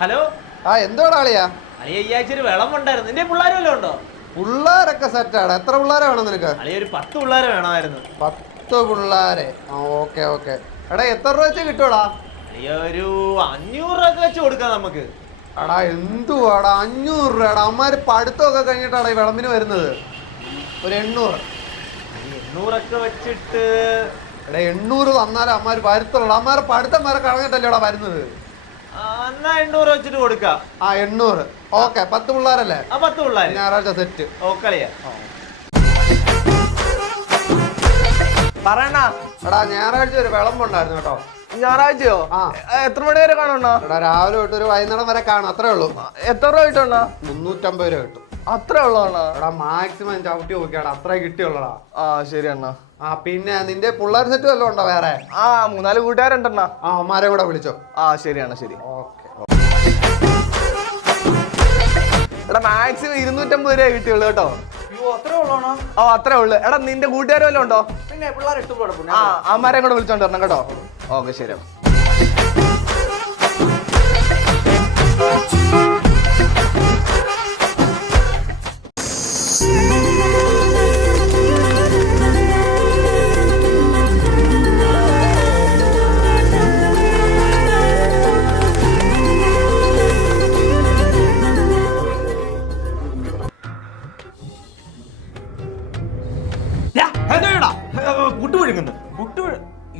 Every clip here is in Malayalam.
ഹലോ. ആ എന്തോടാ അളിയാ? അളിയ ഈ ആഴ്ച ഒരു വിളവുണ്ടായിരുന്നു. നിന്റെ പിള്ളേർ വല്ലതും ഉണ്ടോ? പിള്ളേരൊക്കെ സെറ്റാണ്. എത്ര പിള്ളേരെ വേണം നിനക്ക്? അളിയ ഒരു 10 പിള്ളേരെ വേണമായിരുന്നു. 10 പിള്ളേരെ. Okay okay. എടാ എത്ര രൂപ വെച്ച് കിട്ടൂടാ? അളിയ ഒരു 500 രൂപ വെച്ച് കൊടുക്കാം നമുക്ക്. എടാ എന്തുവാടാ 500 രൂപടാ? അമ്മമാര് പഠിത്തമൊക്കെ കഴിഞ്ഞിട്ടാടാ ഈ വിളമ്പിന് വരുന്നത്. ഒരു 800. 800 ഒക്കെ വെച്ചിട്ട് എടാ 800 തന്നാലും അമ്മമാര് വരുത്തുള്ളൂ. അമ്മമാരെ പഠിത്തം വരെ കളഞ്ഞിട്ടല്ലേടാ വരുന്നത്. എന്നാ 800 വെച്ചിട്ട് കൊടുക്കാം. ആ 800. ഓക്കെ 10 പിള്ളേരല്ലേ? ആ 10 പിള്ളേർ ഞായറാഴ്ച സെറ്റ്. ഓക്കെ അളിയ. പറയണ. എടാ ഞായറാഴ്ച ഒരു വിളമ്പുണ്ടായിരുന്നു കേട്ടോ. ഞായറാഴ്ചയോ? ആ. എത്ര മണി വരെ കാണുണ്ണ? എടാ രാവിലെ തൊട്ട് ഒരു വൈകുന്നേരം വരെ കാണും. അത്രേ ഉള്ളൂ. എത്ര രൂപ കിട്ടുണ്ണ? 350 രൂപ കിട്ടും. അത്രേ ഉള്ളൂ. എടാ മാക്സിമം ചവിട്ടി നോക്കിയാടാ, അത്രേ കിട്ടിയുള്ളടാ. ആ ശരി അണ്ണ. ആ പിന്നെ നിന്റെ പിള്ളേർ സെറ്റ് വല്ലതും ഉണ്ടോ വേറെ? ആ 3-4 കൂട്ടുകാരുണ്ടെണ്ണ. ആ അമ്മാരെ കൂടെ വിളിച്ചോ. ആ ശരിയാണ്. ശരി. ഓക്കെ. എടാ മാക്സിമം 250 രൂപ കിട്ടിയുള്ളൂ കേട്ടോ. അത്രേ ഉള്ളൂ. ആ അത്രേ ഉള്ളു. എടാ നിന്റെ കൂട്ടുകാർ വല്ലതും ഉണ്ടോ? പിന്നെ പിള്ളേർ ഇഷ്ടപ്പെടും. ആ അമ്മാരെ കൂടെ വിളിച്ചോണ്ട് വരണം കേട്ടോ. ഓക്കെ ശരി.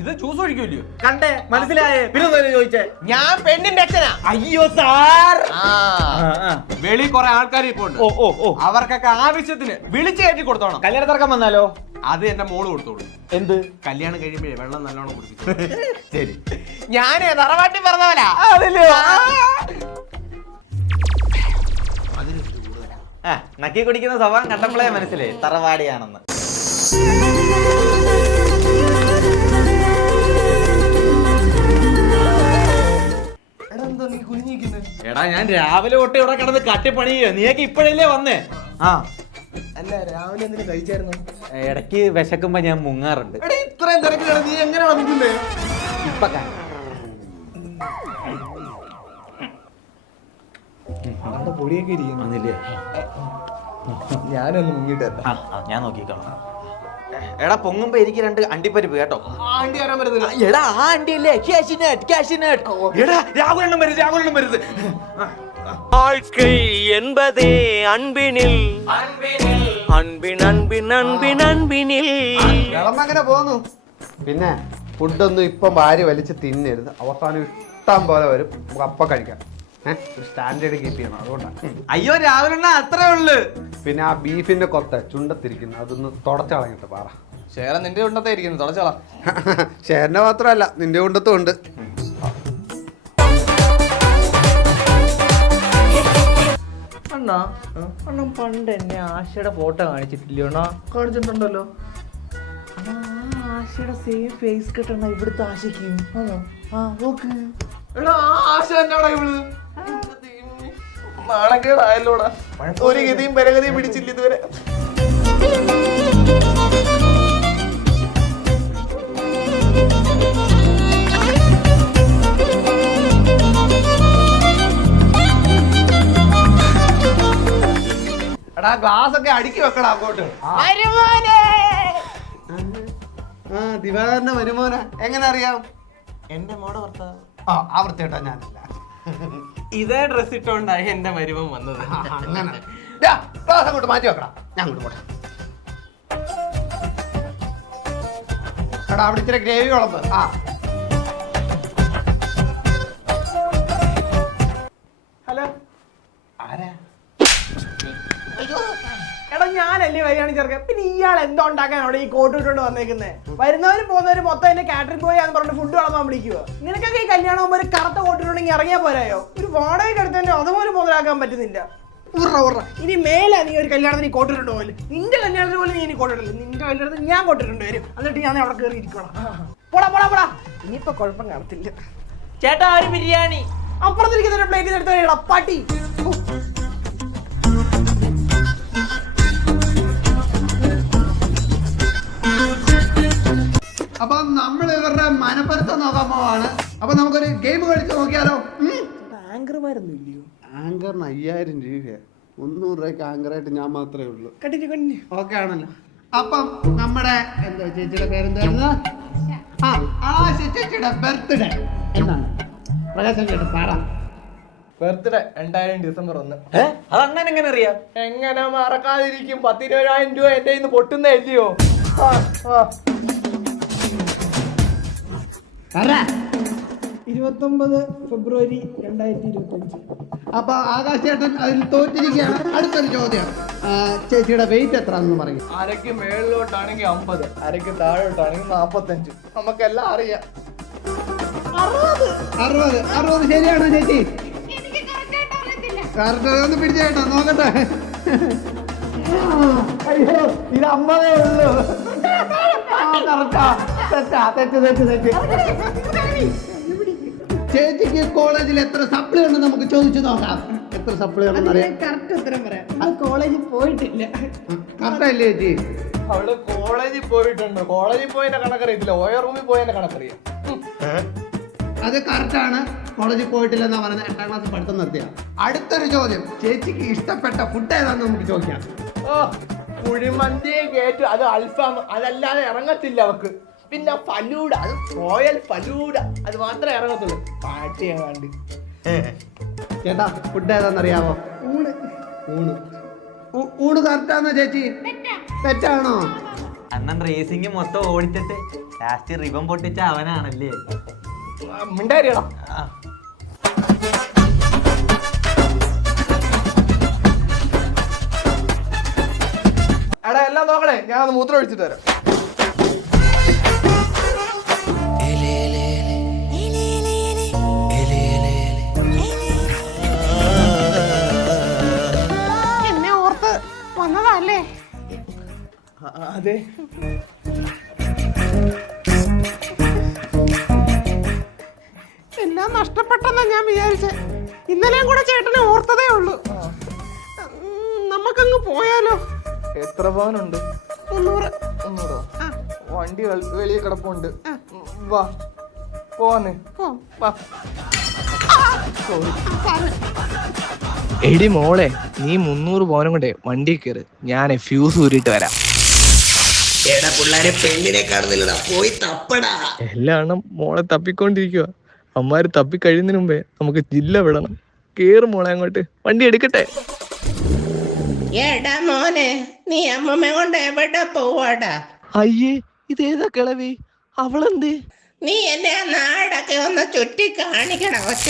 ഇത് ജ്യൂസ് ഒഴിക്കൂല്ലോ? കണ്ടേ മനസ്സിലായേ? പിന്നെ ചോദിച്ചേ. ഞാൻ പെണ്ണിന്റെ അച്ഛനാ. അയ്യോ സാർ. വെളി കുറെ ആൾക്കാർ ഇപ്പൊ ഉണ്ട്. അവർക്കൊക്കെ ആവശ്യത്തിന് വിളിച്ചു കയറ്റി കൊടുത്തോണം. കല്യാണം തിറക്കാൻ വന്നാലോ? അത് എന്റെ മോള് കൊടുത്തോളൂ. എന്ത്? കല്യാണം കഴിയുമ്പോഴേ വെള്ളം നല്ലോണം കുടിപ്പിച്ചു. ശരി. ഞാനേ തറവാട്ടി പറഞ്ഞവരാ. നക്കി കുടിക്കുന്ന സ്വഭാവം കണ്ടപ്പോഴേ മനസ്സിലായി തറവാടിയാണെന്ന്. എടാ ഞാൻ രാവിലെ തൊട്ട് ഇവിടെ കിടന്ന് കട്ടിപ്പണി ചെയ്യാ. നീയൊക്കെ ഇപ്പഴല്ലേ വന്നേ? ആ അല്ല രാവിലെ എന്തിനു കഴിച്ചായിരുന്നു? ഇടയ്ക്ക് വിശക്കുമ്പോ ഞാൻ മുങ്ങാറുണ്ട്. എടാ ഇത്രയും തിരക്കിലാണ് നീ എങ്ങനെയാണ് നിൽക്കുന്നേ? ഇപ്പൊ പൊടിയൊക്കെ ഇരിക്കുന്നു. ഞാനൊന്ന് മുങ്ങിട്ട് ഞാൻ നോക്കിക്കോളാം. എടാ പൊങ്ങുമ്പോ എനിക്ക് 2 അണ്ടിപ്പരിപ്പ് കേട്ടോ. ആണ്ടി വരാൻ വരുന്നില്ല. എടാ ആ അണ്ടിയല്ലേ കാഷ്യൂനട്ട്. എടാ രാഹുലെണ്ണം വരുത്. வாழ்க்கை என்பதே அன்பினில் அன்பினில் വിളമ്പ് അങ്ങനെ പോന്നു. പിന്നെ ഫുഡൊന്നും ഇപ്പം ഭാര്യ വലിച്ച് തിന്നരുത്. അവസാനം ഇഷ്ടം പോലെ വരും. നമുക്ക് അപ്പം കഴിക്കാം. ഒരു സ്റ്റാൻഡേർഡ് കീപ്പ് ചെയ്യണം. അതുകൊണ്ടാണ്. അയ്യോ രാവിലെ അത്രേ ഉള്ളു. പിന്നെ ആ ബീഫിന്റെ കൊത്ത ചുണ്ടത്തിരിക്കുന്നു. അതൊന്ന് തുടച്ചു കളഞ്ഞിട്ട് പറ. ശേര നിന്റെ ഉണ്ടത്തായിരിക്കുന്നു. തുടച്ചോളാം. ഷെയറിന്റെ മാത്രമല്ല നിന്റെ കുണ്ടത്തും ഉണ്ട്. അണ്ണൻ പണ്ട് എന്നെ ആശയുടെ ഫോട്ടോ കാണിച്ചിട്ടില്ലയോ? കാണിച്ചിട്ടുണ്ടല്ലോ. ആശയുടെ സെയിം ഫേസ് കെട്ടണ ഇവിടുത്തെ ആശയ്ക്കും. എടാ ആശ തന്നെയാടാ ഇവള്. നാണക്കേടായല്ലോടാ. ഒരു ഗതിയും പരഗതിയും പിടിച്ചില്ല ഇതുവരെ. എടാ ഗ്ലാസ് ഒക്കെ അടുക്കി വെക്കടാ അങ്ങോട്ട്. ദിവാകരന്റെ മരുമോന എങ്ങനെ അറിയാം? എന്റെ മോടെ ഭർത്താവ്. ആ വൃത്തിയിട്ടാ ഞാനില്ല. ഇതേ ഡ്രസ് ഇട്ടോണ്ടായി എന്റെ മരുമൻ വന്നത്. അങ്ങനെ ഗ്ലാസ് അങ്ങോട്ട് മാറ്റി വെക്കടാ. ഞാൻ അങ്ങോട്ട് പോട്ടെ. എടാ അവിടെ ഇച്ചിരി ഗ്രേവി കുളമ്പ്. ഹലോ ആരാ? എടാ ഞാനല്ലേ വരികയാണ് ചെറുക്കൻ. പിന്നെ ഇയാൾ എന്തോ ഉണ്ടാക്കാനോടെ ഈ കോട്ട് ഇട്ടുകൊണ്ട് വന്നേക്കുന്നേ? വരുന്നവരും പോകുന്നവരും മൊത്തം എന്നെ കാറ്ററിംഗ് പോയി എന്ന് പറഞ്ഞിട്ട് ഫുഡ് വളർത്താൻ വിളിക്കുക. നിനക്കൊക്കെ ഈ കല്യാണം ആകുമ്പോൾ ഒരു കറുത്ത കോട്ടിട്ടുണ്ടെങ്കിൽ ഇറങ്ങിയാൽ പോരായോ? ഒരു വാടകയ്ക്ക് എടുത്തന്നെ അതുപോലെ മുതലാക്കാൻ പറ്റുന്നില്ല. ഇനി മേലെ നീ ഒരു കല്യാണത്തിന് ഈ കോട്ടിട്ടുണ്ട് പോലെ. നിന്റെ കല്യാണത്തിന് പോലെ നീ ഇനി കോട്ടിട്ടില്ല. നിന്റെ കല്യാണത്തിന് ഞാൻ കോട്ടിട്ടുണ്ട് വരും. എന്നിട്ട് ഞാൻ അവിടെ കയറി ഇരിക്കണം. പോടാ ഇനിയിപ്പോ കുഴപ്പം കാണത്തില്ല. ചേട്ടാ ഒരു ബിരിയാണി. അപ്പുറത്തിരിക്കുന്ന പ്ലേറ്റിൽ എടുത്ത പട്ടി. അപ്പൊ നമ്മൾ ഇവരുടെ മനപ്പരുത്തം നോക്കാൻ പോവാണ്. അപ്പൊ നമുക്കൊരു ഗെയിം കളിച്ച് നോക്കിയാലോ? ആങ്കർമാരൊന്നും ഇല്ലയോ? ആങ്കറിന് 5000 രൂപയാണ്. 300 രൂപയ്ക്ക് ആങ്കറായിട്ട് ഞാൻ മാത്രമേ ഉള്ളൂ. കണ്ടിന്യൂ. ഓക്കെ ആണല്ലോ. അപ്പം നമ്മുടെ എന്താ ചേച്ചിയുടെ പേരെന്തായിരുന്നു? ചേച്ചിയുടെ ബർത്ത്ഡേ എന്നാണ്? പ്രകാശൻ ചേട്ടൻ പറ. Birthday 2000 December 1. അതങ്ങനെ എങ്ങനെ അറിയാം? എങ്ങനെ മറക്കാതിരിക്കും? 10,000 രൂപ എന്റെ ഇന്ന് പൊട്ടുന്ന അല്ലയോ? 29 ഫെബ്രുവരി 2025. അപ്പൊ ആകാശ് ചേട്ടൻ അതിൽ തോറ്റിരിക്കുകയാണ്. അടുത്തൊരു ചോദ്യം, ചേച്ചിയുടെ വെയിറ്റ് എത്രയാണെന്ന് പറയും. അരക്ക് മേളിലോട്ടാണെങ്കിൽ 50, അരക്ക് താഴോട്ടാണെങ്കിൽ 45. നമുക്കെല്ലാം അറിയാം. 60 ശരിയാണോ ചേച്ചി? കറക്റ്റ് ഒന്ന് പിടിച്ചേട്ടോ നോക്കട്ടെ. അയ്യോ ഇത് 50 ഉള്ളൂ. തെറ്റ്. ചേച്ചിക്ക് കോളേജിൽ എത്ര സപ്ലി ഉണ്ടെന്ന് നമുക്ക് ചോദിച്ചു നോക്കാം. എത്ര സപ്ലി ഉണ്ടെന്ന് അറിയാം. കറക്റ്റ് ഉത്തരം പറയാം. കോളേജിൽ പോയിട്ടില്ല. കറക്റ്റല്ലേ ചേച്ചി? അവള് കോളേജിൽ പോയിട്ടുണ്ട്. കോളേജിൽ പോയതിന്റെ കണക്കറിയത്തില്ല, ഓയ റൂമിൽ പോയതിന്റെ കണക്കറിയാം. അത് കറക്റ്റാണ്. കോളേജിൽ പോയിട്ടില്ലെന്നാ പറഞ്ഞത്. 8ാം ക്ലാസ് പഠിത്തം നിർത്തിയ. അടുത്തൊരു ചോദ്യം, ചേച്ചിക്ക് ഇഷ്ടപ്പെട്ട ഫുഡ് ഏതാണെന്ന് നമുക്ക് ചോദിക്കാം. കുഴിമന്തി കേട്ടു, അത് അൽഫാം, അതല്ലാതെ ഇറങ്ങത്തില്ല അവക്ക്. പിന്നെ ഫലൂഡ, അത് റോയൽ ഫലൂഡ, അത് മാത്രമേ ഇറങ്ങത്തുള്ളൂ. പാട്ടി കണ്ട്. ചേട്ടാ ഫുഡ് ഏതാണെന്നറിയാമോ? ഊണ് കറക്റ്റാണോ ചേച്ചി? തെറ്റാണോ? അണ്ണൻ റേസിംഗ് മൊത്തം ഓടിച്ചിട്ട് ലാസ്റ്റ് റിബൺ പൊട്ടിച്ച അവനാണല്ലേ? മിണ്ടാരിയടാ. എടാ എല്ലാം നോക്കണേ, ഞാൻ ഒന്ന് മൂത്രം ഒഴിച്ചിട്ട് തരാം. എന്നെ ഓർത്ത് വന്നതല്ലേ? അതെ. എല്ലാം നഷ്ടപ്പെട്ടെന്നാ ഞാൻ വിചാരിച്ചേ. ഇന്നലെയും കൂടെ ചേട്ടനെ ഓർത്തതേ ഉള്ളൂ. നമുക്കങ്ങ് പോയാലോ? എത്ര പവനുണ്ട്? 300. വണ്ടി വെളിയിൽ കിടപ്പുണ്ട്. വാ പോവാന്നേ. വാ. എടി മോളെ, നീ 300 പവനും കൊണ്ടേ വണ്ടി കയറ്, ഞാൻ ഫ്യൂസ് ഊരിട്ട് വരാം. എല്ലാം മോളെ തപ്പിക്കൊണ്ടിരിക്കുക. അമ്മാര് തപ്പി കഴിയുന്നതിന് മുമ്പേ നമുക്ക് ജില്ല വിടണം. കേറ് മോളെ അങ്ങോട്ട്, വണ്ടി എടുക്കട്ടെ. എടാ മോനെ, നീ അമ്മമ്മ കൊണ്ട് എവിടെ പോവാടാ? അയ്യേ, ഇതേതാ കിളവി? അവളെന്തേ? നീ എന്നെ ആ നാടൊക്കെ ഒന്ന് ചുറ്റി കാണിക്കണം. ഒറ്റ